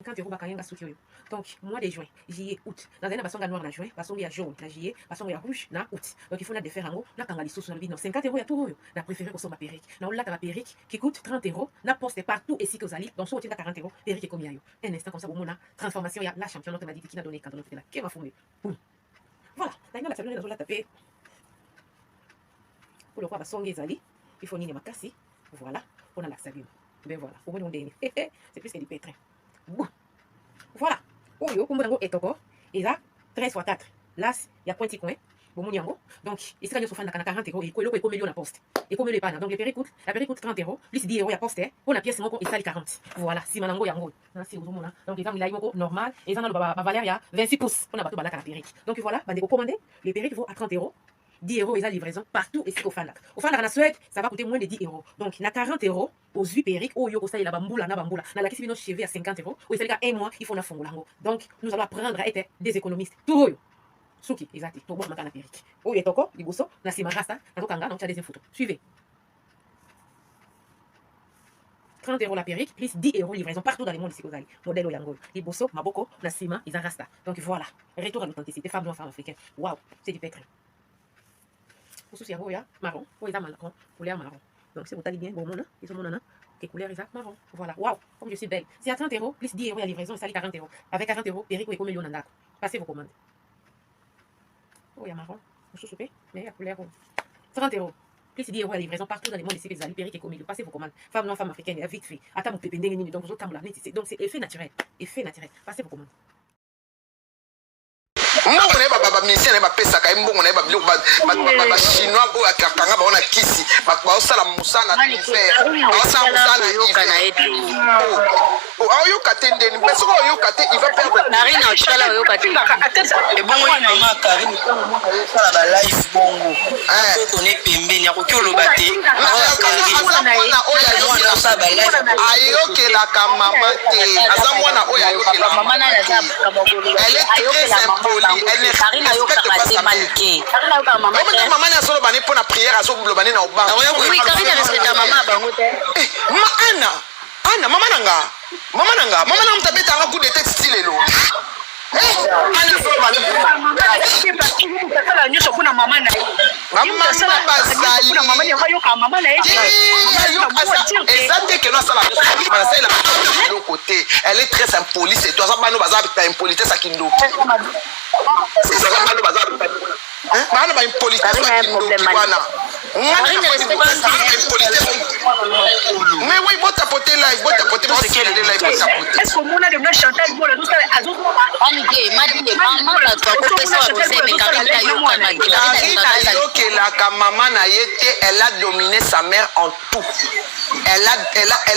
50 € bakayanga suki oyo. Donc mois de juin, juillet, août. Dans un basonga noir na juin, basonga ya jaune na juillet, basonga ya rouge na août. Donc il faut na défaire en haut, na kanga lisusu na non 50 € ya tout oyo. Na préféré ko somba perruque. Na ola ta perruque qui coûte 30 €, na poste partout ici que vous allez. Donc soit tu 40 €, perruque comme yayo. Un instant comme ça bon na transformation ya la championne notre m'a dit qui n'a donné quand on était là. Qui m'a fondé. Boum. Voilà, na la salon na zola taper. Pour le roi basonga ezali, il faut nini makasi. Voilà, on a la saline. Ben voilà, au moins on déni. C'est plus que du pétrin. Bon. Voilà. Oyo, comme vous etoko, et là, 13 x 4. Là, il y a pointi coin. Bon, mon yango. Donc, ici, quand on a 40 €, et quoi, comme la poste. Et comme le pana. Donc, la perruque coûte 30 €, plus 10 € à poste. Pour la pièce, il sale 40. Voilà, si manango yango. Si vous avez donc, les femmes, il y a normal. Et ça, ma valeur, il y a 26 pouces. On a battu la perruque. Donc, voilà, vous commandez. Les perruques vont à 30 €. 10 € et la livraison partout ici au Fanac. Au Fanac, en Suède, ça va coûter moins de 10 €. Donc, il y a 40 € aux huit perruques, au yoko, ça, il y a bamboula, na bamboula. Dans la question de nos cheveux à 50 €. Ou c'est le cas, un mois, il faut na fongolango. Donc, nous allons apprendre à être des économistes. Tout le Suki, exact. Tout le monde m'a perruque. Ou y toko, liboso, na sima rasta, na tokanga, donc tu as des photos. Suivez. 30 € la perruque, plus 10 € livraison partout dans le monde ici aux allez. Modèle au yango. Liboso, maboko, na sima, ils rasta. Donc voilà. Retour à l'authenticité. Femme noire, femme africaine. Waouh, c'est du pétrin. Pour ce qui marron, pour les marron, couleur marron. Donc si vous allez bien, bon mon ils sont mon qui couleur exact marron. Voilà, waouh, comme je suis belle. C'est à 30 €, plus 10 € à livraison, ça 40 €. Avec 40 €, perruque et comme million nanda. Passez vos commandes. Oh, il y a marron, vous soupez, mais il y a couleur 30 €. Plus 10 € à livraison partout dans le monde ici, les alliés, perruque et comme million. Passez vos commandes. Femme noire, femme africaine, vite fait. Attends, vous pépez, donc vous autres, donc c'est effet naturel. Effet naturel. Passez vos commandes. mbongo na ye bamisien na ye bapesaka ye mbongo na ye babiloko bachinois oyo akakanga baona kisi baosala mosala baosala mosala aoyoka te ndeni mpe soki oyoka te il va perdre ebongo mama karine osala balife bongo tone pembeni akoki oloba te ayokelaka mama te aza mwana oyo ayokelaka elle est très impoli. Elle ne respecte pas sa mère. Maman n'a solo bané pour la prière à son blobane na obang. Oui, Karine respecte maman bango te. Anna, maman nanga mtabeta nga coup de tête style lo. Elle est très impolie, c'est toi ça va nous bazar ta impolitesse à Kindo. C'est ça va nous bazar. Hein? Bana ba impolitesse à Kindo bana. Mais oui, bon tapoter live, bon tapoter bon c'est quel live bon tapoter. Est-ce que mon a de me chanter pour le tout ça azo Anike madi maman la toi ko pesa wa se me Karine la maman na yete, elle a dominé sa mère en tout. Elle a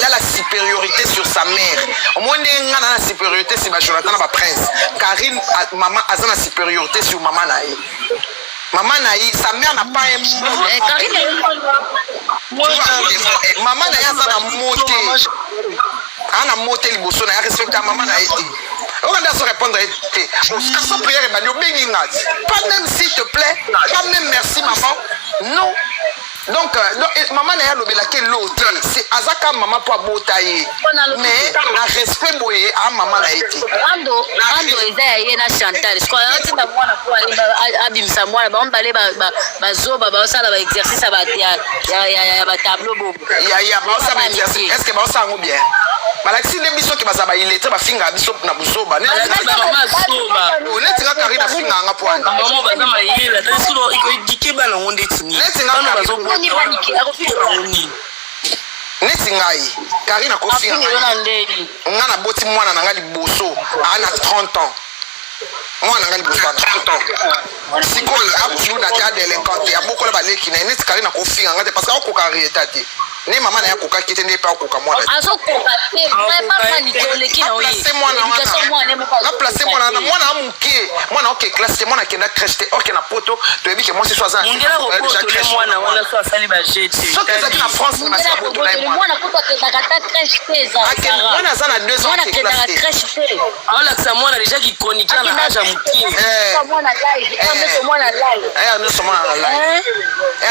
la supériorité sur sa mère. Au moins elle a la supériorité sur Jonathan na prince. Karine maman a la supériorité sur maman na yé. Maman Naï, sa mère n'a pas un mot. Maman Naï a monté. Elle a monté le bosson, elle a respecté maman Naï. On va se répondre. Sans prière, pas même s'il te plaît, pas même merci maman. Non. Donc maman Naï a l'obélaké l'autre. C'est Azaka maman pour abotailler. Mais la respect boye à maman Naï. Ando eza na Chantal. Je crois que na mwana pour aller abimsa mwana ba mbale ba zoba ba sala ba exercice ba ya tableau bobo. Ya ba sala exercice. Est-ce que ba sala ngo bien? Malaxi les biso ke bazaba il était ba finga biso na buzoba. Ne maman zoba. Neti nga Karine finga nga po anda. Maman bazama yela tasulo iko dike bana ngonde tini. Neti nga bazoba. Neti ngai Karine kofinga nga na boti mwana na nga liboso ana 30 ans. Mwana nga liboso ana 30 ans. Sikoyo abulu na ta délinquante abokola baleki na neti Karine kofinga nga te parce que akoka réalité. Ne maman na yakoka kete ne pa akoka mwana. Azokoka te, pas paniquer oleki na oyi. La place mwana na mwana amuki ye mwana oke classe te mwana kenda crèche te oke na poto toyebi ke mwasi so aza mundela kopoto mwana wana so asali bajete soki ezalaki na France masika poto na ye mwana mwana aza na 2 ans oke classe te aolakisa mwana deja kichronique na age ya mokie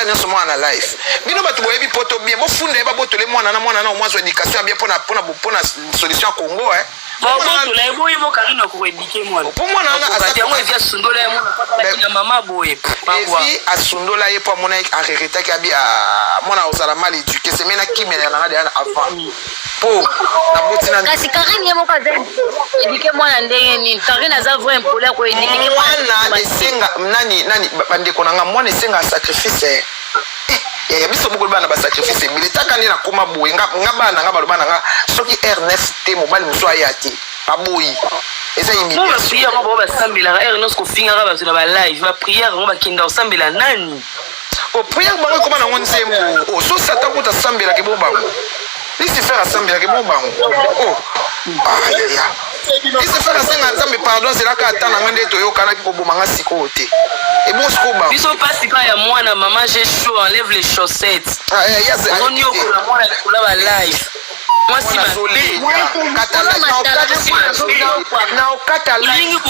nyonso mwana na life bino bato boyebi poto bien bofunda ye babotole mwana na mwana na omwazwa éducation ya bien mpona solution ya Congo babotola eboyi mokarina koedike mwana po mwana yango evi asundola ye mwana mama boye evi asundola ye po amona areretaki abi mwana ozala mal éduqué semena kimela nanga deya avant po nabotina kasi Karine ye moko aza éduqué mwana ndenge nini Karine aza vrai impoli ya koéduke mwana esenga nani bandeko na nga mwana esenga sacrifice biso moko bana basacrifice ebele taka nde nakoma boye nga bana nga baloba na nga soki R9 te mobali mosu aya te baboyi eza bapriere ngo bao basambelaka r nyonso kofingaka bato na balive bapriere ngo bakenda kosambela nani priere bango ekoma nango nzembo so satan kuta asambelaka bo bango lucifer asambelaka bo bango ayaya lucifer asenga nzambe pardon azelaka ata na nga nde toyokanaki kobomanga sikoyo te ebosiko bango biso mpasi pa ya mwana mama j'ai chaud enlève les chaussettes ozoni okola mwana likola balive mwasi naokata live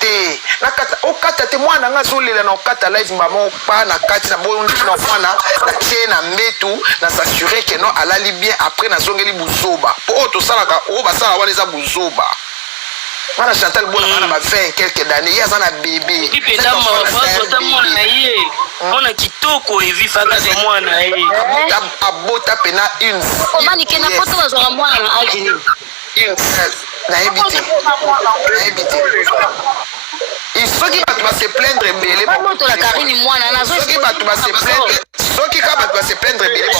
te okata te mwana nga azolela na okata live mbamokpa na kati na bondi na mwana natie na mbetu nasasure ke no alali bien après nazongeli buzoba po oyo tosalaka oyo basala wana eza buzoba mwana Chantal bona mwana ba 20 quelques d'années ye aza na bébé ipenda mavazota mwana na ye mwana kitoko evifaka za mwana na ye abota pena une omani ke na poto bazwaka mwana na age nini nayebi te soki bato base plaindre ebele bamotola Karine mwana soki bato base plaindre soki ka bato base plaindre ebele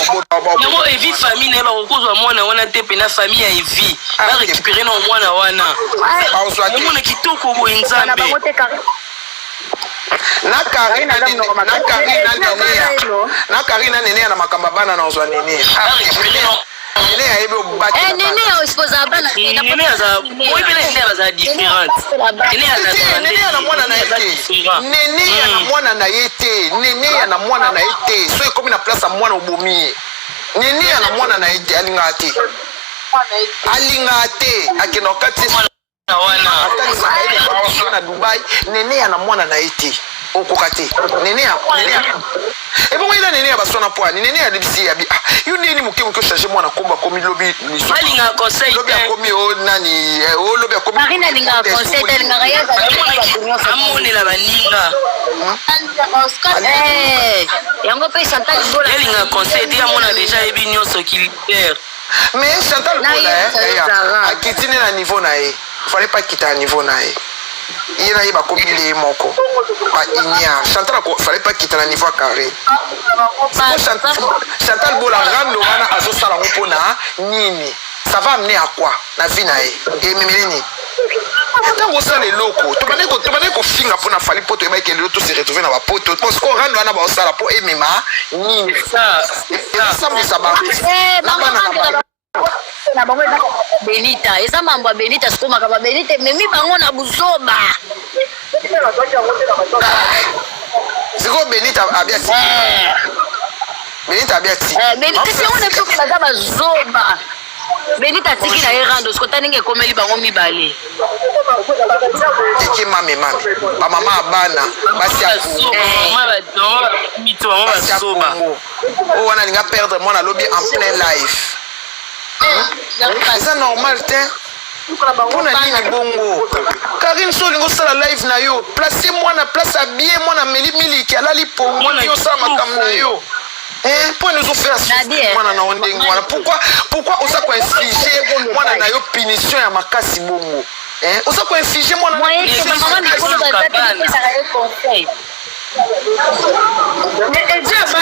yango evi famille na ye bakokozwa mwana wana te pena famille ya evi barécupere na mwana wana omona kitoko boye nzambe na Karine nene na makambo bana na ozwa nene nene ayebi obaki nene osposa bana nene aza boye pele nene aza différente nene ya na mwana na ye te nene ya na mwana na ye te nene ya na mwana na ye te so ekomi na place ya mwana obomi ye nene ya na mwana na ye te alingaka te akenda okati na Dubai nene ya na mwana na ye te okoka te nene ya ebongo ina nene ya baswana poani nene ya libisi ya bi yo neni moke ochange mwana komba komi lobi alinga conseil lobi akomi o nani o lobi akomi Karine alingaka conseil alingaka ye amonela baninga yango mpe Chantal bola alinga conseil te amona deja yebi nyonso kilibere mais Chantal bola akitini na niveau na ye fallait pas quitter à niveau na ye ye na ye bakomi le moko baignard Chantal fallait pas quitter na niveau ya carré Chantal bola rando wana azosala ngo mpona nini ça va amener à quoi na vie na ye ememeli nini ntango osala eloko tobande kofinga mpona fali mpo toyebaki lelo tose retrouve na bapoto parce que rando wana baosala mpo emema nini esambwisa bana na bango eza Benita eza mambo ya Benita sikomaka ba Benita memi bango na buzoba siko Benita abiati kasi yango nesoki baza bazoba Benita tiki na ye rando siko ta ndenge ekomeli bango mibale teki mame bamama ya bana basi ya Congo oyo wana alinga perdre mwana alobi en plein live eza normal te mpona nini bongo Karine so olingi osala live na yo place mwana place ya bien mwana ameli miliki alali pongo ni osala makambo na yo mpo ezofera mwana na yo ndenge wana pourquoi oza koinflige mwana na yo punition ya makasi bongo oza koinflige mwana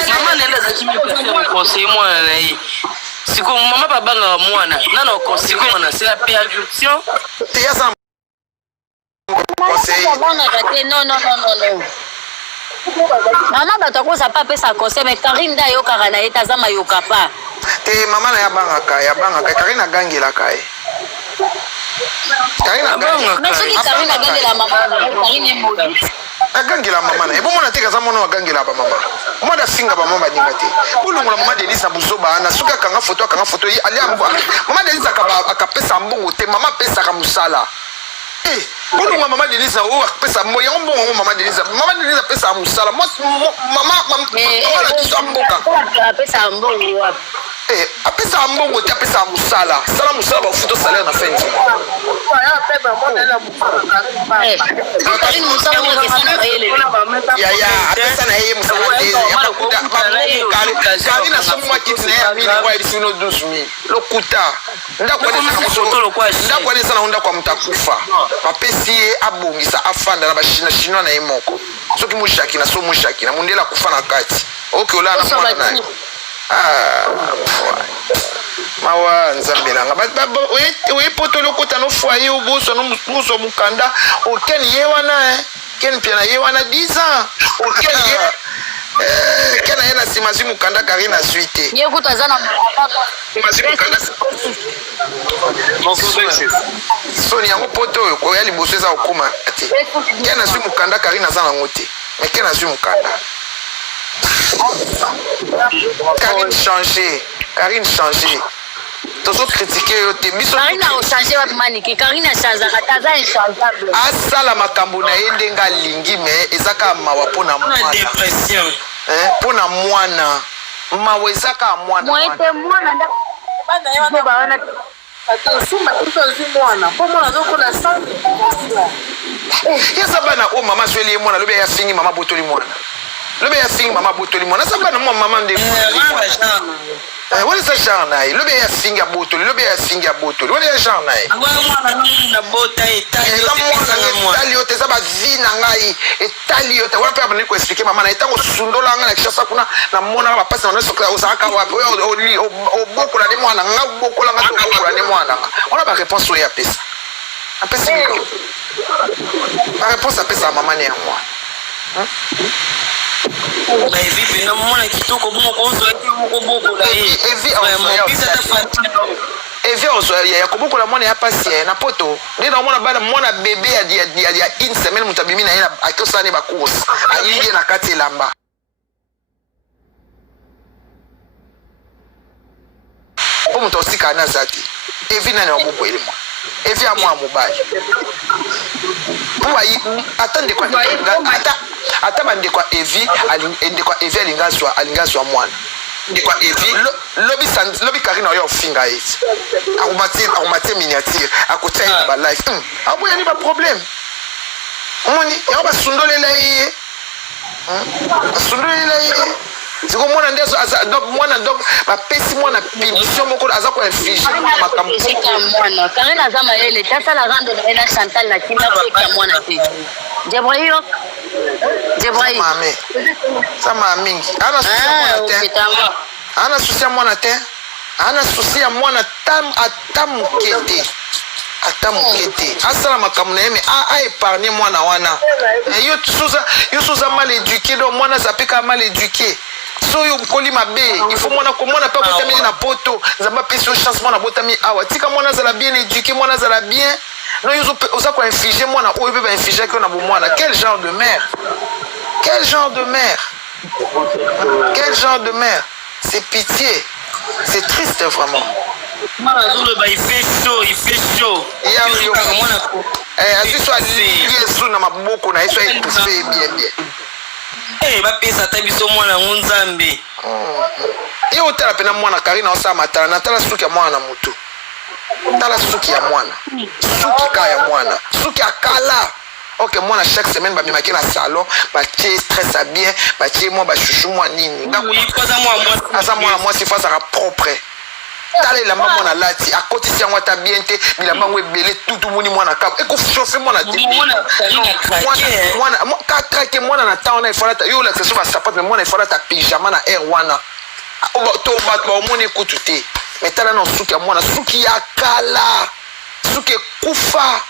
mama nende azaki mipese koconseille mwana na ye siko mama babangaka mwana nana oconseille mwana c'est la perversion te yaza babangaka te non mama bato akosa pa apesa conseil mais Karine nde ayokaka na ye te aza mayoka pa te mama na ye abangaka Karine agangelaka ye Karina Mais ce qui Karine a gagné la maman, Karine est maudite. agangela mama na ebo mona teka za mona agangela ba mama moi da singa ba mama dinga te ulungu la mama Denise na buzoba na suka kanga photo ali ambo mama Denise akapesa mbongo te mama pesa ka musala ulungu mama Denise o akapesa mbongo ya mbongo mama Denise pesa musala mama la kisamboka apesa mbongo wapi apesa mbongo te apesa musala sala musala ba futo salaire na fin ya apesa na yeye musala kali na somo kiti na ya mili kwa ibisino 12000 lokuta ndakwa sana onda kwa mtakufa apesi ye abongisa afanda na bashina shinwa na yemoko soki mushaki na so mushaki na mundela kufa na kati okay ola na mwana naye mawa nzambe nanga oye poto lokota no foyer oboso no muso mukanda okeni ye wana ken pia na ye wana 10 ans okeni ye kena ye na simasi mukanda kari na suite ye kutazana simasi mukanda soni yango poto oyo koya liboso eza okoma te kena sui mukanda kari naza nango te mais kena sui mukanda Karine changé. Tous autres critiquer yo te biso. Karine a changé votre maniki. Karine a changé. Kataza inchangeable. Asala makambo na yendenga lingi mais ezaka mawa pona mwana. Dépression. Pona mwana. Mawa ezaka mwana. Moi te mwana nda. Bana yana baana. Suma tuzo mwana. Pour moi zo kona sang. Yesa bana o mama zweli mwana lobe ya fingi mama botoli mwana. Lobe ya fingi mama botoli mwana saba na mama nde wala sa jarnai lobe ya fingi botoli lobe ya fingi botoli wala ya jarnai mwana na bota etali yote za bazina ngai etali yote wala pe abane ko expliquer mama na etango sundola nga na kishasa kuna na mona ba pasa na soka osaka wapi o bokola de mwana nga bokola nga bokola de mwana ona ba réponse ya pesa apesa ni ba réponse apesa mama ne moi Evi pena mwana kitoko bongo konzo yako boko la Evi ozo ya koboko la mwana ya pasi na poto ni na mwana mwana bébé ya une semaine mutabimi na yena akosane ba course ayingi na kati lamba o muto sika na zati Evi na na boko ile mwa Evi a mwa mobali attendez quoi ata bande kwa Evi ende kwa Evi alingaswa mwana de kwa Evi lobi Karina yo finga eti akumate miniature akutia ba life aboya ni ba problème moni ya ba sundolela yeye sundolela yeye ziko mwana ndezo donc mwana donc ba pesi mwana punition moko aza ko infliger makambo mwana Karina zama ile tasa la rando na Chantal na kinga kwa mwana te Deboyo mame sama mingi ana souci ya mwana te ana souci ya mwana atamukete asala makambo na yeme a épargner mwana wana yo soza mal éduqué donc mwana zapeka mal éduqué so yo koli mabe il faut mwana ko mwana pa botami na poto zamba pesi chance mwana botami awa tika mwana zala bien éduqué mwana zala bien non yo oza ko infliger mwana oyo pe ba infliger ko na bo mwana quel genre de mère c'est pitié c'est triste vraiment il fait chaud aziso aliesu na maboko na yeso étouffé bien bapesa ata biso mwana nzambe ye otala pena mwana Karina osala matala natala suki ya mwana na motu tala suki ya mwana suki ka ya mwana suki akala ok mwana chaque semaine bamemaki na salon batie stress à bien batie mwa bashushu mwa nini aza mwana mwasi fo azaka propre tala elamba mwana lati akotisi yango ata bien te bilamba yango ebele tutu moni mwana kaba ekochauffe mwana te katrake mwana na ntan wana efalata yo olakisa so basapate me mwana efalata pyjama na air wana to bato baomoni kutu te me tala na suki ya mwana suki ya kala suki ekufa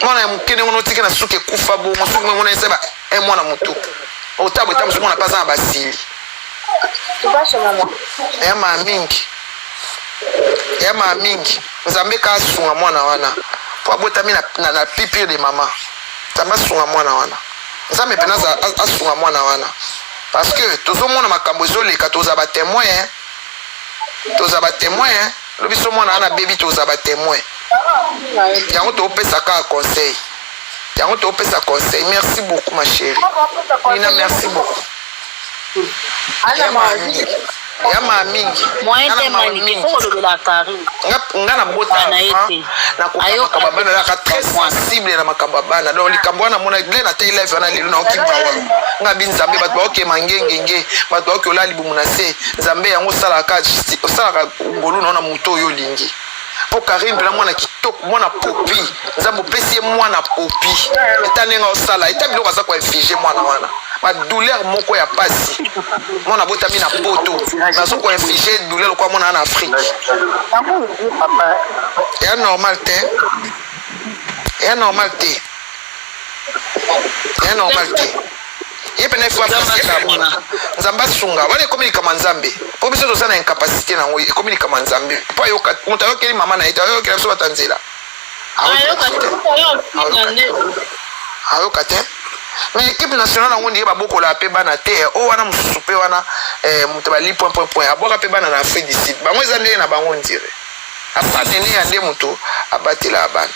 mwana ya mokene ngono otiki na suki ekufa bongo suki mwana eseba mwana motu otabo etamosu mwana paza na basili ya maa mingi ya ma mingi nzambe ka asunga mwana wana po abotami na pipire de mama nzambe asunga mwana wana nzambe pena asunga mwana wana parce que tozomona makambo ezoleka toza batémoin lobi so mwana wana bebi toza batémoin yango topesaka conseil merci beaucoup ma chérie Nina merci beaucoup ya ma mingi nga na bota nakokamaka babana naka très sensible na makambo ya bana donc likambo wana mona gle na tei live wana lelo naoki bawa nga bi nzambe bato baokema ngengenge bato baoki ola libumu na se nzambe yango osalaka ngolu na moto oyo olingi po Karine mpena mwana kitoko mwana popi nzambe opesi ye mwana popi eta ndenge osala eta biloko aza koinflige mwana wana badouleur moko ya pasi mwana botami na poto nazo koinflige douleur lokwa mwana na Afrique ya normal te ye pena ifo afisikela nzambe asunga wana ekomi likama nzambe po biso toza na incapacité nango ekomi likama nzambe po moto ayokeli mama na ye te ayokela biso bata nzela ayoka te mais équipe nationale yango ndenge babokola mpe bana te o wana mosusu mpe wana moto bali point abwaka mpe bana na Afrique du Sud bango eza ndenge na bango ndire apanene ya nde moto abatela bana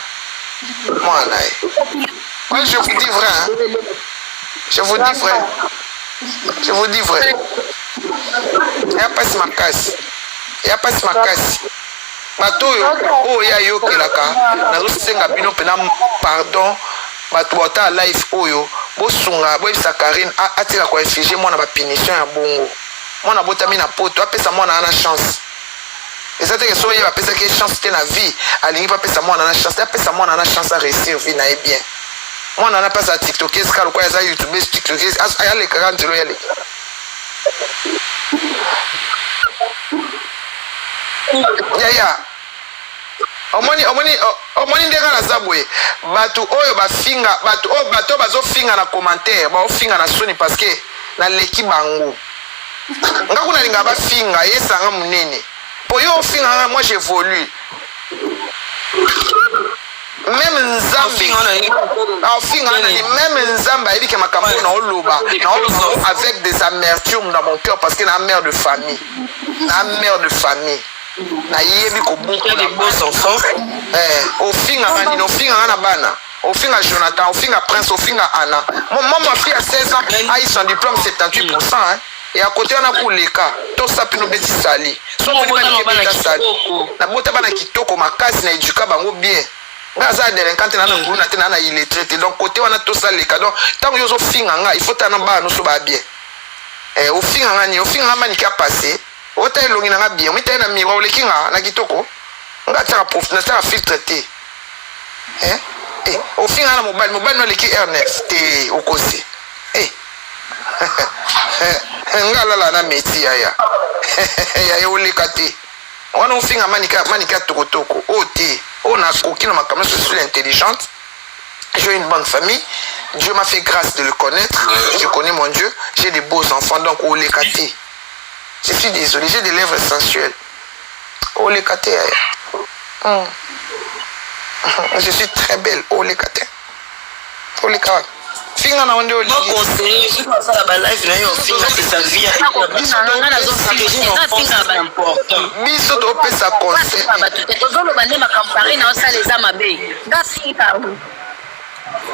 mwana ye moi je vous dis vrai je vous dis vrai ya pasi makasi bato oyo ya yokelaka nazosenga bino mpena pardon bato bauta live oyo bosunga boyebisa Karine atika koinflige mwana bapunition ya bongo mwana botami na poto apesa mwana ana chance eza teke so ye bapesaki chance te na vie alingi bapesa mwana ana chance apesa mwana ana chance a réussir vie na ye bien mwana ana pasa tiktok esika lokola eza youtube tiktok ayalekaka nzelo yaleka yaya omoni ndenge naza boye bato oyo bafinga bato oyo bazofinga na commentaire baofinga na soni parce que naleki bango nga kuna linga bafinga yesanga monene po yo ofinga nga moi j'évolue même nzambe même nzambe ayebi ke makambo naoloba avec des amertumes dans mon cœur parce que na mère de famille nayebi kobuka les beaux enfants ofinganga nini ofinganga na bana ofinga Jonathan ofinga Prince ofinga Anna ma fille a 16 ans a eu son diplôme 78% et à côté on a koleka to sapi no beti sali so ko bana sali na bota bana kitoko makasi na eduka bango bien ngaza délinquante na ngulu na te na illettré donc côté on a to saleka donc tant yo zo finga il faut tana bana so ba bien ofinganga ni ofinganga mani ka passer ota elongi na bien mita na miwa olekinga na kitoko nga tsaka prof na tsaka filtre te ofinga na mobile no leki R9 te okosi nga lala na meti ya oleka te wana ofinga manika tokotoko o te on a aucune makambo sociale intelligente. J'ai une bonne famille. Dieu m'a fait grâce de le connaître. Je connais mon Dieu. J'ai des beaux enfants, donc on les kate. Je suis désolé, j'ai des lèvres sensuelles. Oh les kate. Je suis très belle. Oh les kate. Oh les kate. Finga na onde oli. Moi conseiller, je pense à la live na yo finga c'est sa vie. Biso to pesa conseil. Tozolo bande makampari na osala eza mabe. Ngafinga.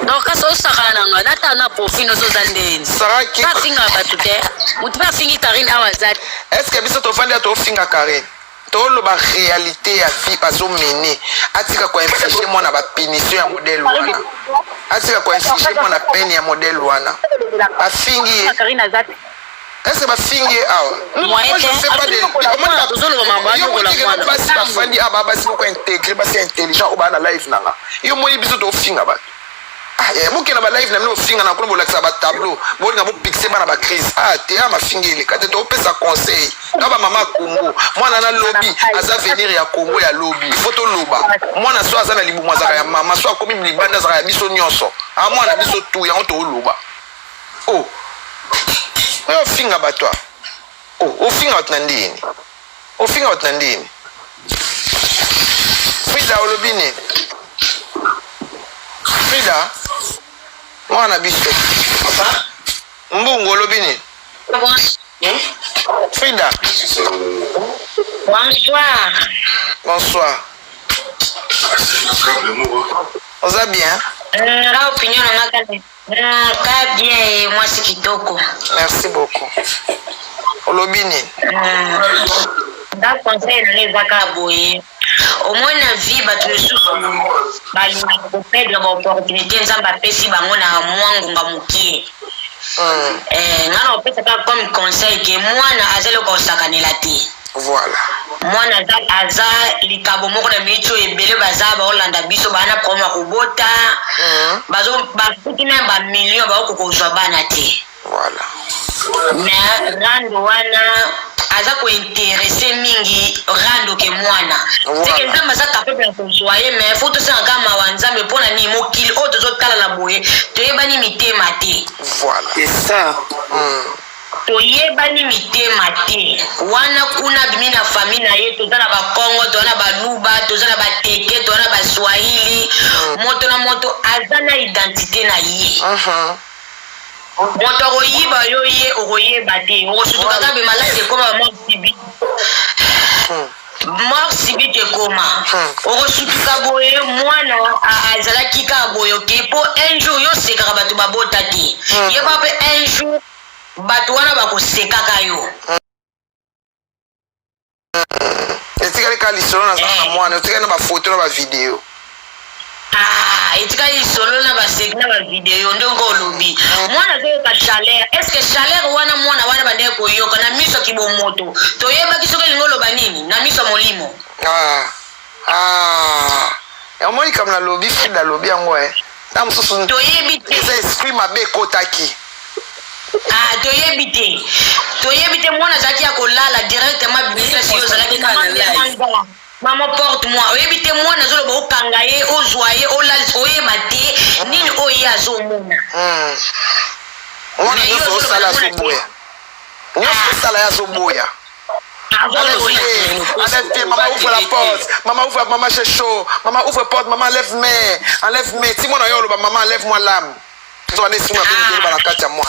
Donc kaso sakana nga data na profino zo zandeni. Saraki. Ngafinga batute. Mutu ba fingi Karine awazat. Est-ce que biso to fanda to finga Karine? Tolo ba réalité ya vie bazo mener atika ko infliger moi na ba punition ya modèle wana atika ko infliger moi na peine ya modèle wana afingi est-ce ba fingi awa moi je fais pas de basi ba fandi aba basi ko intégrer basi intelligent au ba na live nanga yo moi biso to finga ba moke na ba live na mino finga na kolombo lakisa ba tableau bolinga bo pixer bana ba crise te ama fingeli kate to pesa conseil na ba mama Congo mwana na lobby aza venir ya Congo ya lobby photo loba mwana so aza na libu mwazaka ya mama so akomi libanda za ya biso nyonso mwana biso tu ya onto loba yo finga batwa ofinga otnandini Frida olobini. Frida. Mwana biso. Mbungu olobini. Frida. Bonsoir. Bonsoir. Vous allez bien? La opinion n'a bien, moi c'est kitoko. Merci beaucoup. Olobini. Da conseil na les akaboye. Au moins na vie ba tu souffre. Ba li ko perdre l'opportunité nzamba pesi bango na mwangu mukie. Ngana opesa ka comme conseil que mwana azali ko sakanela te. Voilà. Mwana aza likabo moko na micho ebele bazaba olanda biso bana koma kubota. Bazo bafutina ba million ba ko bana te. Voilà. Mais rando wana aza ko intéressé mingi rando ke mwana. C'est que nzamba za capable de consoyer mais faut tout ça kama wanzambe pona ni mokili o tozo tala na boye to yebani mitema te. Voilà. C'est ça. Toyebani mitema te wana kuna bimina famille na ye tozana ba Congo tozana ba Luba tozana ba Teke tozana ba Swahili moto na moto azana identité na ye moto oyiba yo ye okoyeba te okosutuka ka be malade koma mort sibi mort sibi te koma okosutuka boye mwana azalaki ka boye ke po un jour yo sekaka bato babota te ye bape un jour bato wana bakosekaka yo etikali ka lisolo na zanga mwana etikali na bafoto na bavideo etikali lisolo na baseki na bavideo ndongo olobi mwana azoyoka chaleur est ce que chaleur wana mwana wana bandeke koyoka na miso kibomoto toyebaki soki elingi oloba nini na miso molimo omoni kama na lobi Frida lobi yango na mosusu toyebi te eza esprit mabe ekotaki toyebi te mwana azalaki ya kolala directement business yo ozalaki mama porte moi oyebi te mwana azoloba okanga ye ozwa ye oyeba te nini oyo ye azomona mwana nyonso osala azoboya nyonso osala ye azoboya maman ouvre la porte, maman ouvre, maman j'ai chaud, maman ouvre porte, maman enlève-moi, si mon aïe maman enlève-moi l'âme. Tu vas aller sur la carte à moi.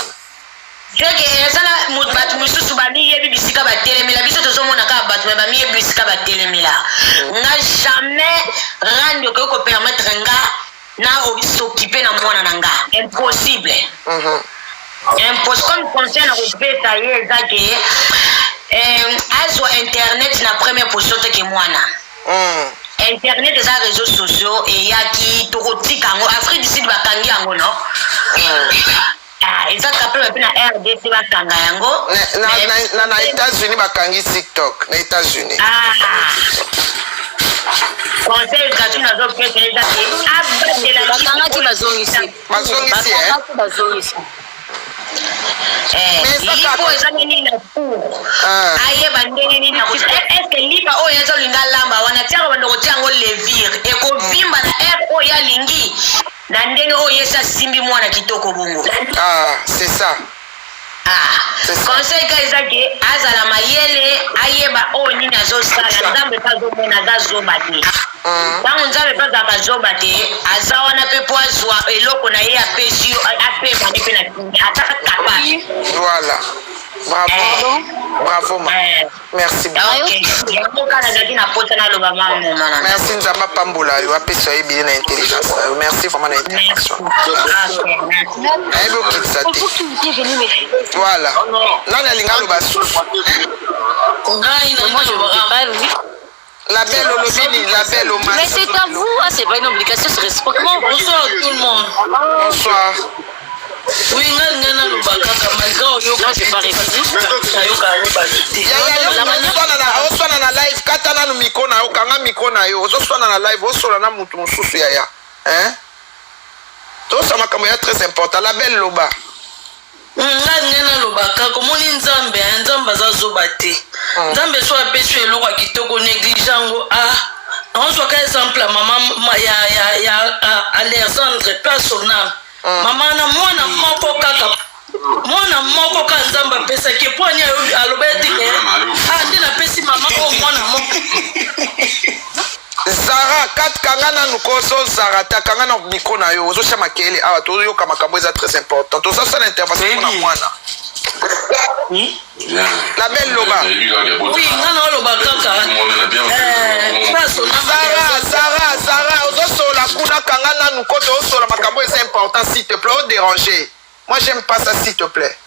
C'est que ça là, bat mususu ba mi yebi bisika ba telemela biso tozomona ka bat ba mi yebi bisika ba telemela. Nga jamais rando ko permettre nga na s'occuper na mwana nanga. Impossible. Impossible comme conseil na kopesa ye zake azwa internet na première position te ke mwana. Internet eza réseaux sociaux et yaki tokotika ngo Afrique du Sud bakangi yango no. Eza kapela pe na RDC bakanga yango na États-Unis bakangi TikTok na États-Unis. Conseil katu na zo pesa eza ke abde la bakanga ki bazongisi lipo eza nini na pour ayeba ndenge nini na est-ce que lipa oyo ezolinga lamba wana tiaka bandoko tiango levire ekovimba na air oyo alingi na ndenge oyo esa simbi mwana kitoko bongo c'est ça conseil ka eza ke azala mayele ayeba oyo nini azosala nzambe mpe azomona aza zoba te ntango nzambe mpe azalaka zoba te aza wana mpe po azwa eloko na ye apesi yo apemane mpe na kini azaka kapable. Voilà. Bravo ma. Merci beaucoup. Merci nzamba pambola yo apesa ye bien na intelligence. Merci vraiment na interaction. Voilà. Nani alinga lo basu. La belle Olobini, la belle au mais c'est à vous, c'est pas une obligation, c'est réciproquement. Bonsoir tout le monde. Bonsoir. Oui, ngana lubakaka malgré oyo Là, j'ai pas révisé. oswana na live kata nanu miko na yo kanga miko na yo ozoswana na live osola na mutu mosusu yaya tosa makambo ya très important la belle loba ngana lubaka komoni nzambe aza zoba te nzambe so apesi eloko ya kitoko néglige yango naozwaka exemple ya mama ya Alexandre personam mama na mwana moko kaka nzambe apesaki epwani aloba ete nde napesi mama oyo mwana moko Zara, 4 kangana nukoso Zara, ta kangana micro na yo, ozo chama kele, ah, to yo kama kambo est très important. To ça l'intervention na mwana. La belle Loba. Oui, nana Loba kaka. Zara, ozo sola kuna kangana nukoso, ozo sola makambo est important, s'il te plaît, au déranger. Moi j'aime pas ça, s'il te plaît.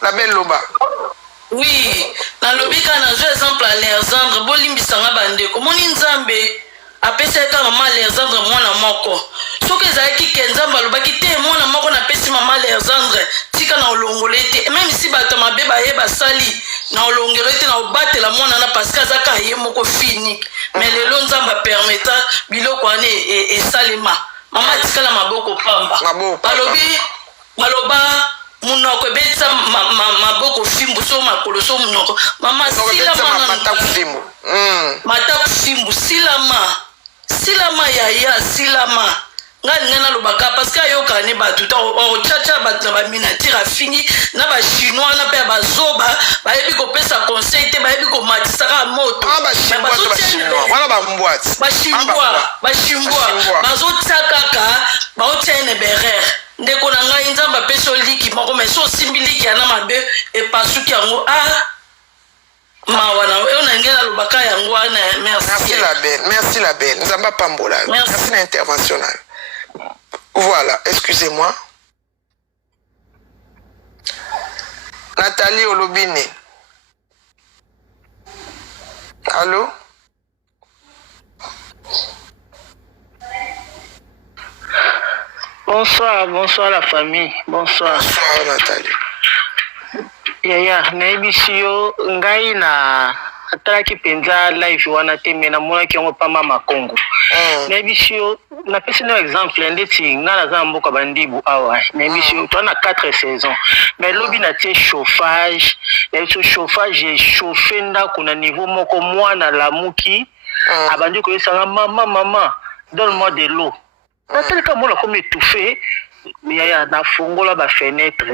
La belle Loba. Oui, na lobika na zo exemple à Alexandre, bolimbisanga bandeko. Moni nzambe apesa ka mama Alexandre mwana moko. Soki ezalaki ke nzambe alobaki te mwana moko na pesi mama Alexandre tika na olongole te. Même si bato mabe bayeba sali na olongole te na obatela mwana na parce que azaka ye moko fini. Mais lelo nzambe permeta biloko ane esalema. Mama tika na maboko pamba. Baloba munoko betsa maboko fimbu so makolo so munoko mama sila mana mata fimbu silama ya silama ngani nena lobaka parce que ayoka ne batu ta o chacha batu na baminatire afingi na ba chinois na pe bazoba bayebi ko pesa conseil te bayebi ko matisaka moto wana ba mbwati bashimbwa bazotaka baotiene berer ndeko na ngai nzamba peso liki moko mais so simbiliki ana mabe epasuki yango mawana ona ngela lobaka yango ana merci la belle nzamba pambola merci l'intervention. Voilà, excusez-moi. Nathalie Olobine. Allô? Bonsoir la famille. Bonsoir Nathalie. Yaya, naibisi yo ngai na atalaki penza live wana te mena mona ki yango pama makongo. Naibisi yo na pesi no exemple ndeti ngala za mboka bandibu awa. Naibisi yo tona 4 saisons. Mais lobi na tie chauffage, et ce chauffage est chauffé ndako na niveau moko mwana lamuki. Abandi ko yesanga mama donne-moi de l'eau. Natalika mona comme étouffé. Yaya na fongola ba fenêtre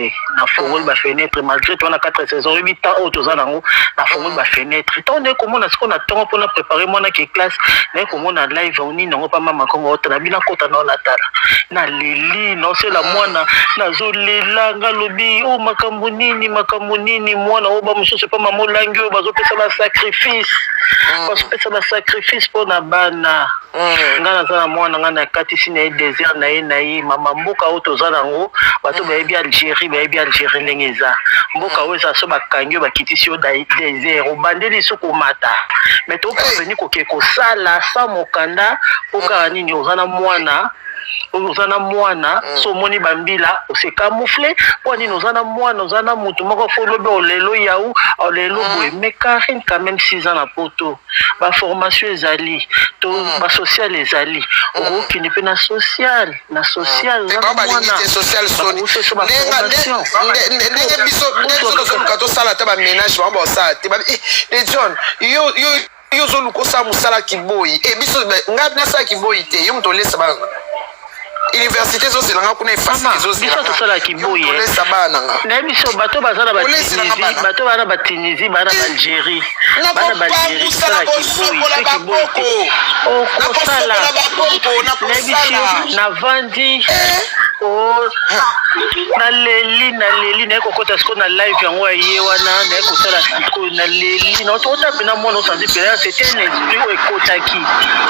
malgré toi na 4 saisons 8 ans autoza nango na fongola ba fenêtre tant de comment na ce qu'on attend pour na préparer moi na classe na comment na live on nango pa mama kongo otana bina kota na la tala na leli non c'est la mwana na zolela ngalobi o makambo nini mwana o ba mususu pa mama langi o bazo pesa ba sacrifice pour na bana ngana za mwana ngana katisi na désert na ye mama mboka toza nango bato bayebi Algérie lengeza mboka weza so bakangi bakitisi yo désert obandeli so komata mais to parvenir ko sala sa mokanda poka nini ozana mwana so moni bambila ose camoufler po nini ozana mwana ozana mutu moko fo lobe olelo yaou olelo boy mais Karine quand même 6 ans na poto ba formation ezali to ba social ezali oki ni pe na social social soni ndenge biso kato sala ta ba ménage ba sa te ba John yo zo lukosa musala kiboyi biso ngapi na sa kiboyi te yo mto lesa ba université zo selanga kuna efasi zo biso sala kiboyi na biso bato bazala ba Tunisie bato bana ba Tunisie bana ba Algérie sala kiboyi o sala na vandi na leli na kokota sko na live yango ye wana na kosala siko na leli na tota pena mono sanzi pena c'était un esprit ekotaki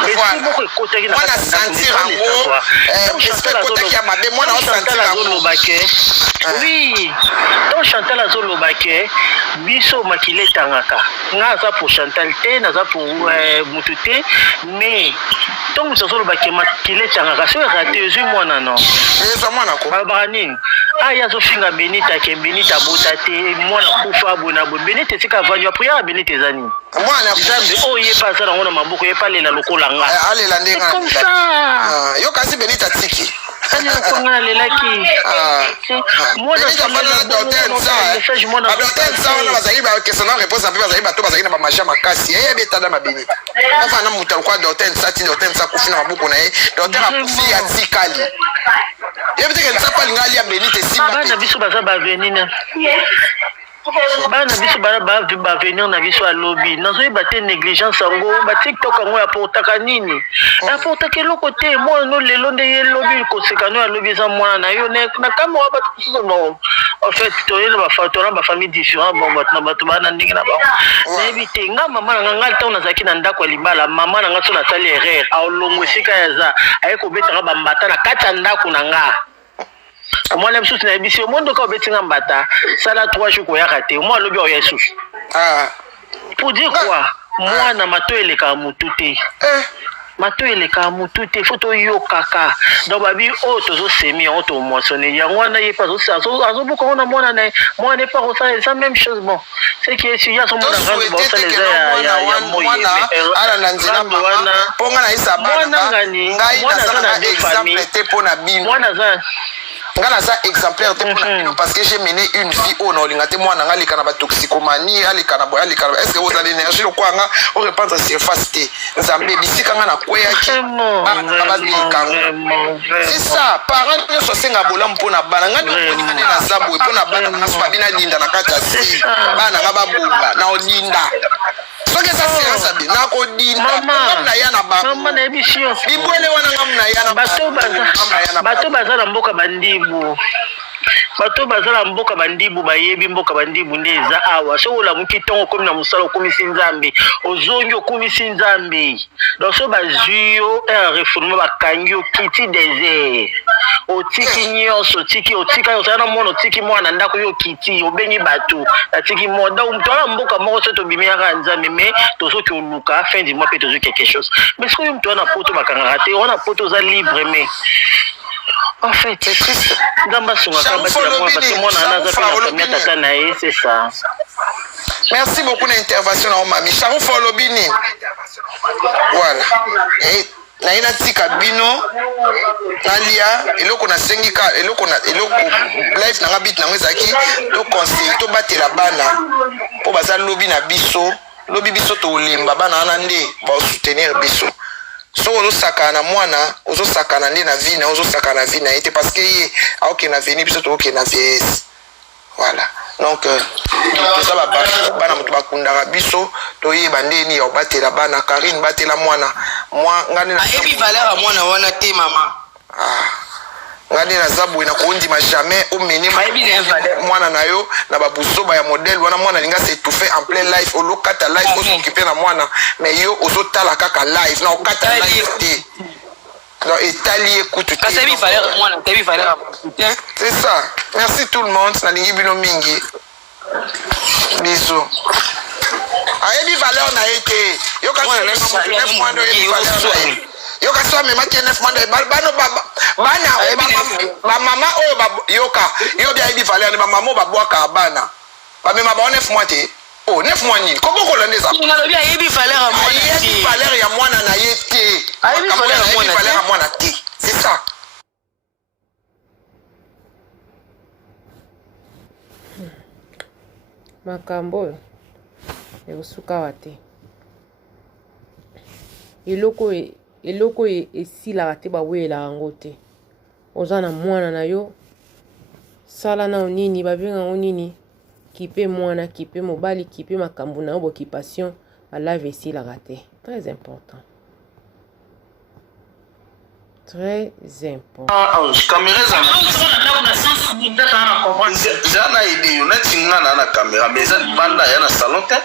esprit ekotaki na sentir yango esprit ya mabe mwana o sentir yango oui donc Chantal azolobake biso makile tangaka nga za pour Chantal te na za pour mutu te mais donc nous azolobake makile tangaka so raté zu mwana non mwana ko babanini aya zo finga Benita ke Benita bota te mwana kufa bona bo Benita tika vanyo prière Benita zani mwana zambe oye pasa na ngona maboko ye pale la lokola nga alela ndenga comme ça yo kasi Benita tiki ani konga lelaki mwana fana na docteur ça on va zaïba question na réponse un peu zaïba to bazali na ba macha makasi beta na Benita enfin na mutal kwa docteur ça ti docteur ça kufina maboko na ye docteur akufi ya tikali yebite ke ntsapa lingali ya Benita simba bana biso baza ba venina bana biso bavenir na biso alobi nazoyeba te négligence yango batiktok yango yaportaka nini yaportaka eloko te mwana no lelo nde ye lobi koseka no alobi eza mwana na yo na kama wa bato mosusu bon en fait toye na bafamille différent bon bato na bato bana ndenge na bango nayebi te nga mama na nga ngai ntango nazalaki na ndako ya libala mama na nga so nasali erreur aolongo esika yaza aye kobetaka bambata na kati ya ndako na nga mwana mosusu nayebi si omondo ka obetinga mbata sala 3 jours koyaka te mwa alobi oya susu pour dire quoi mwana mato eleka mutu te mato eleka mutu te fo toyokaka donc babi oyo tozosemi yango tomoissonne yango wana ye pa azobuka ngo na mwana na ye mwana epa kosala eza même chose bon ce qui est sûr ya somona ngandu baosala eza ya moyemwana ngani mwana aza na deux famille mwana aza nga naza exemplaire te mpona bino parce que j'ai mené une vie oyo na olinga te mwana nga aleka na batoxicomanie aleka na boye aleka na est ce que ozala énergie lokola nga orépandre surface te nzambe bisika nga nakweyaki babikango c'est ça parent nyonso asenga bolamu mpona bana nga niokoninga nde naza boye mpona bana nanga so babi nalinda na kati ya si bana nga babonga na olinda soki eza séance abi nakodinda na ya na bibwele wana ngamu na ya na bato baza na mboka bandibu bato baza na mboka bandibu bayebi mboka bandibu nde eza awa soki olamuki ntongo okomi na mosala okomisi nzambe ozongi okomisi nzambe donc so bazwi yo reforme bakangi yo kiti désert otiki nyonso otika ozala na mwana otiki mwana ndako yo kiti obengi bato atiki mwana donc toala mboka moko so tobimiaka nzambe mais tozoki oluka fin du mois mpe tozwi quelque chose mais soki moto wana poto bakangaka te wana poto oza libre mais en fait c'est triste ndamba sungaka batela mwana parce que mwana anaza pe na famille tata na ye c'est ça. Merci beaucoup d'intervention na mami Sharon Folobini voilà et na ina tika bino nalia eloko na sengika eloko life na ngabit na ngezaki to conseil to batela bana po baza lobi na biso lobi biso to lemba bana wana nde ba soutenir biso so ozosaka na mwana ozosaka nde na vie na ozosaka na vie na ete parce que ye aoke na veni biso to oke na vieillesse voilà donc toza bana moto bakundaka biso toyeba ndeni ya obatela bana Karine batela mwana ngani na ayebi valeur ya mwana wana te mama ngani na zabu ina kondima jamais omene mwana na yo na babusoba ya modèle wana mwana linga s'étouffer en plein life olokata life s'occuper na mwana mais yo ozotala kaka live na okata live te donc etali écoute parce que valeur mwana tebi valeur c'est ça merci tout le monde na lingi bino mingi bisous ayebi valeur na ete yo ka mwana yo ka so mema 9 mois bano bana ba mama oyo yoka yo bia yebi valeur ni ba mama babwaka bana ba mema ba 9 mois te oh 9 mois nini koko kolondeza ngalobi ayebi valeur ya mwana ayebi valeur ya mwana na ye te ayebi valeur ya mwana te c'est ça. makambo oyo ekosukawa te eloko esilaka te baweyelaka yango te oza na mwana na yo sala na nini babenga yango nini kipe mwana kipe mobali kipe makambo na yo boccupation balave esilaka te très important très important caméra za na idée yo neti nga na caméra mais za banda ya na salon te